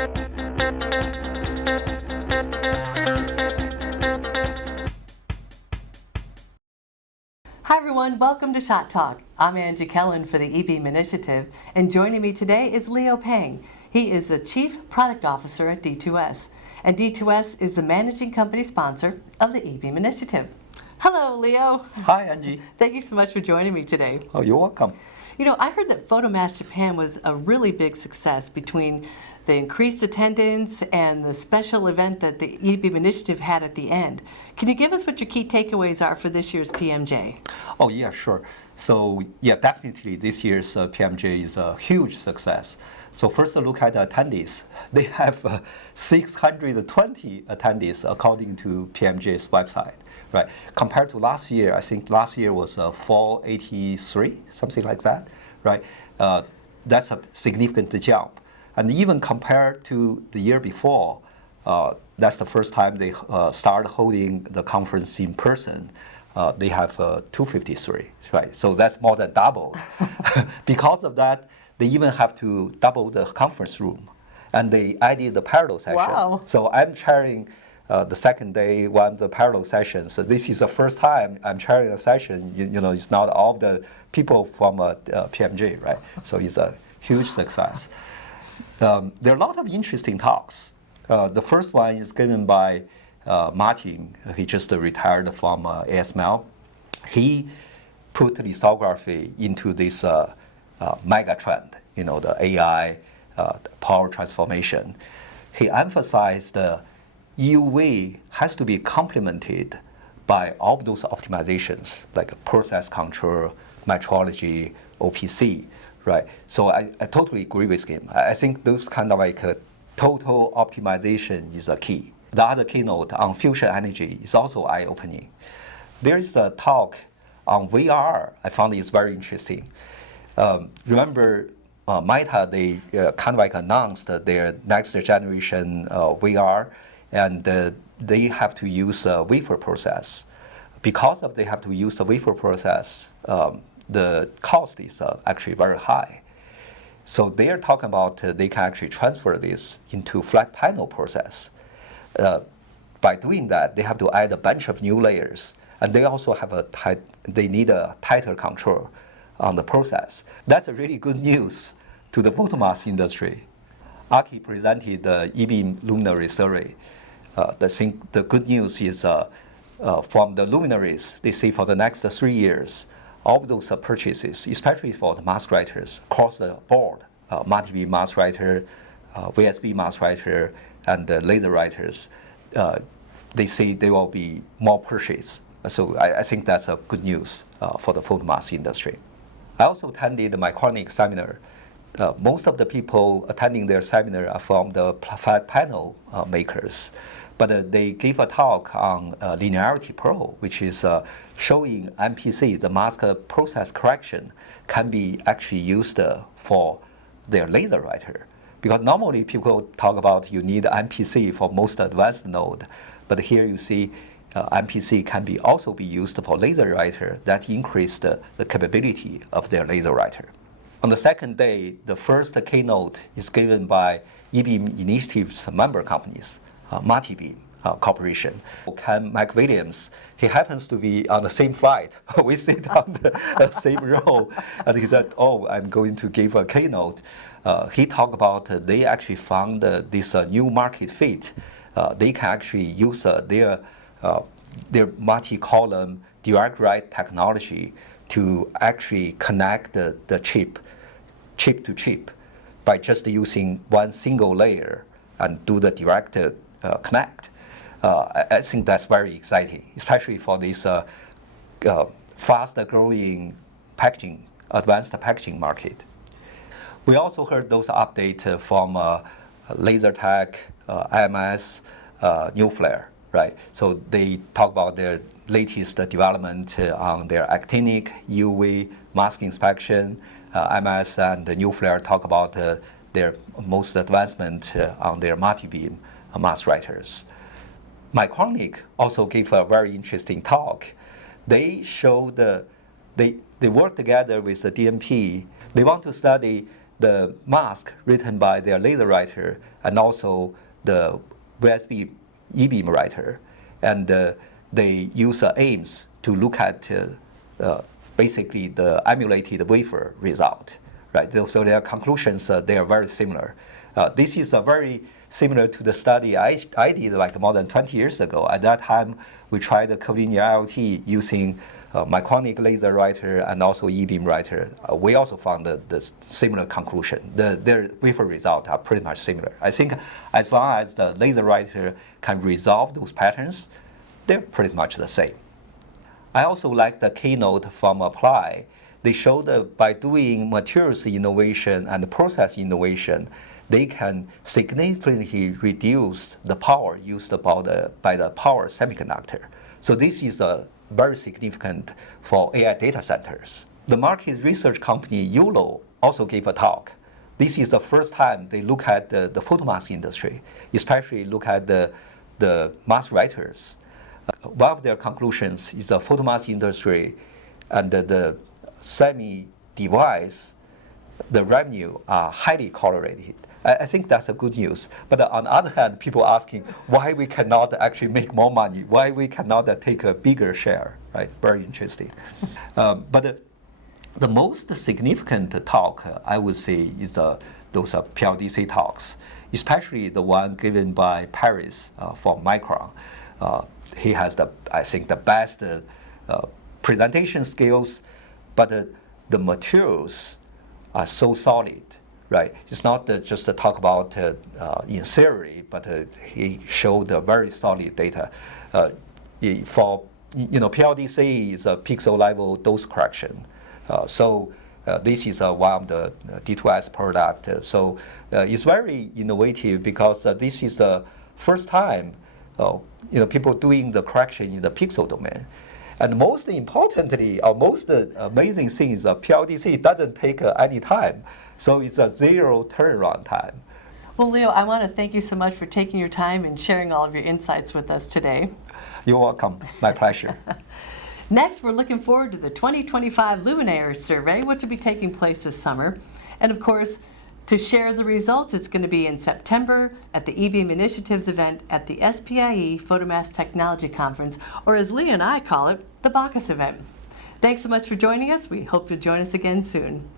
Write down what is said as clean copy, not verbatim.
Hi everyone, welcome to Shot Talk. I'm Angie Kellen for the eBeam initiative, and joining me today is Leo Pang. He is the Chief Product Officer at D2S, and D2S is the managing company sponsor of the eBeam initiative. Hello, Leo. Hi, Angie. Thank you so much for joining me today. Oh, you're welcome. You know, I heard that Photomask Japan was a really big success between the increased attendance and the special event that the eBeam initiative had at the end. Can you give us what your key takeaways are for this year's PMJ? Oh, yeah, sure. So, yeah, definitely this year's PMJ is a huge success. So first look at the attendees. They have 620 attendees according to PMJ's website, right? Compared to last year, I think last year was 483, something like that, right? That's a significant jump. And even compared to the year before, that's the first time they started holding the conference in person. They have 253, right? So that's more than double. Because of that, they even have to double the conference room, and they added the parallel session. Wow. So I'm chairing the second day one of the parallel sessions. So this is the first time I'm chairing a session. You know, it's not all the people from PMJ, right? So it's a huge success. There are a lot of interesting talks. The first one is given by Martin. He just retired from ASML. He put lithography into this mega trend, you know, the AI power transformation. He emphasized EUV has to be complemented by all of those optimizations, like process control, metrology, OPC, right? So I totally agree with him. I think those kind of like total optimization is a key. The other keynote on fusion energy is also eye-opening. There is a talk on VR. I found it very interesting. Remember, Meta, they kind of like announced their next generation VR, and they have to use a wafer process. Because of they have to use the wafer process, the cost is actually very high. So they are talking about they can actually transfer this into flat panel process. By doing that, they have to add a bunch of new layers, and they also have they need a tighter control on the process. That's a really good news to the photomask industry. Aki presented the eBeam luminary survey. The good news is from the luminaries, they say for the next 3 years, all of those purchases, especially for the mask writers across the board, multi-beam mask writer, VSB mask writer, and laser writers, they say there will be more purchase. So I think that's a good news for the photomask industry. I also attended the Mycronic seminar. Most of the people attending their seminar are from the flat panel makers, but they gave a talk on Linearity Pro, which is showing MPC, the mask process correction, can be actually used for their laser writer. Because normally people talk about you need MPC for most advanced node, but here you see MPC can also be used for laser writer. That increased the capability of their laser writer. On the second day, the first keynote is given by eBeam Initiative's member companies, Multibeam Corporation. Ken McWilliams, he happens to be on the same flight. We sit on the same row, and he said, "Oh, I'm going to give a keynote." He talked about they actually found this new market fit. They can actually use their multi-column direct write technology to actually connect the chip to chip by just using one single layer and do the direct connect. I think that's very exciting, especially for this fast-growing packaging, advanced packaging market. We also heard those updates from LaserTech, IMS, NewFlare, right? So they talk about their latest development on their actinic UV mask inspection. IMS and NewFlare talk about their most advancement on their multi-beam mask writers. Mycronic also gave a very interesting talk. They showed they work together with the DMP. They want to study the mask written by their laser writer and also the USB eBeam writer. And they use aims to look at basically the emulated wafer result. Right? So their conclusions, they are very similar. This is very similar to the study I did like more than 20 years ago. At that time, we tried the collinear IoT using micronic laser writer and also eBeam writer. We also found the similar conclusion. Their wafer results are pretty much similar. I think as long as the laser writer can resolve those patterns, they're pretty much the same. I also like the keynote from Apply. They showed that by doing materials innovation and process innovation, they can significantly reduce the power used by the power semiconductor. So this is very significant for AI data centers. The market research company Yolo also gave a talk. This is the first time they look at the photomask industry, especially look at the mask writers. One of their conclusions is the photomask industry and the semi device, the revenue are highly correlated. I think that's a good news. But on the other hand, people asking why we cannot actually make more money, why we cannot take a bigger share, right? Very interesting. But the most significant talk, I would say, is those PLDC talks, especially the one given by Paris from Micron. He has, I think, the best presentation skills, but the materials are so solid, right? It's not just to talk about in theory, but he showed very solid data. For PLDC is a pixel level dose correction. So this is one of the D2S product. So it's very innovative because this is the first time people doing the correction in the pixel domain. And most importantly, or most amazing thing is PLDC doesn't take any time. So it's a zero turnaround time. Well, Leo, I want to thank you so much for taking your time and sharing all of your insights with us today. You're welcome. My pleasure. Next, we're looking forward to the 2025 Luminaire Survey, which will be taking place this summer. And of course, to share the results, it's going to be in September at the eBeam Initiatives event at the SPIE Photomask Technology Conference, or as Lee and I call it, the Bacchus event. Thanks so much for joining us. We hope you'll join us again soon.